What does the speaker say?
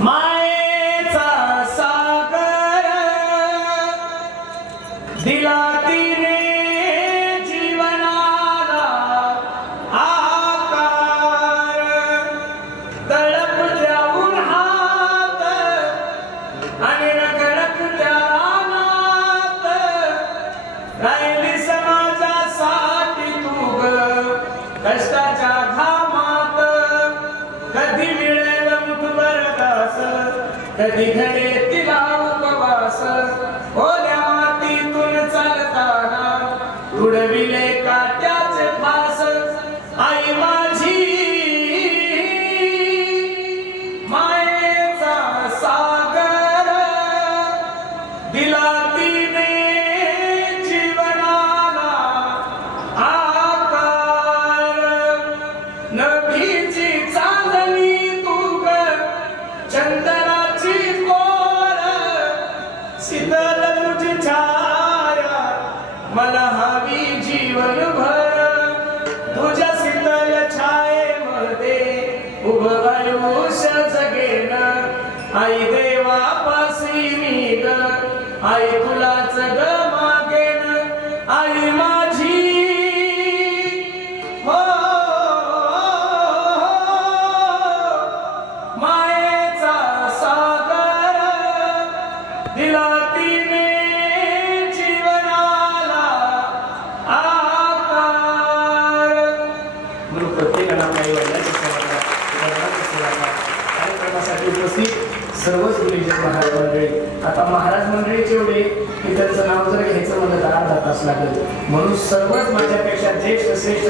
मायेचा सागर दिला तिने जीवनाला आकार तळप जाऊन हात आणि रखरखत्या रानात राहिली समाजासाठी तू ग कष्टाच्या घामात कधी मिळेल मुठभर घास कधी घडे तिला उपवास ओल्या मातीतून चालताना उडविले काट्याचे फास आई माझी मायेचा सागर दिला तिने जीवनाला आकार नभीची चांदणी तू ग चंदनाची कोर शीतल तुझी छाया मला हवी जीवनभर तुझ्या शीतल छायेमध्ये उभं आयुष्य जगेन आई देवापासी मी ग आई तुलाच ग मागेन आई माझी हो मायेचा सागर दिला तिने जीवनाला आकार म्हणून प्रत्येकाला आई वडिलांची सेवा करा कार्यक्रमासाठी उपस्थित सर्वच गुरुजन महाराज मंडळी आता महाराज मंडळीचे एवढे की त्यांचं नाव जर घ्यायचं म्हणलं तर अर्धा तास लागेल म्हणून सर्वच माझ्यापेक्षा ज्येष्ठ श्रेष्ठ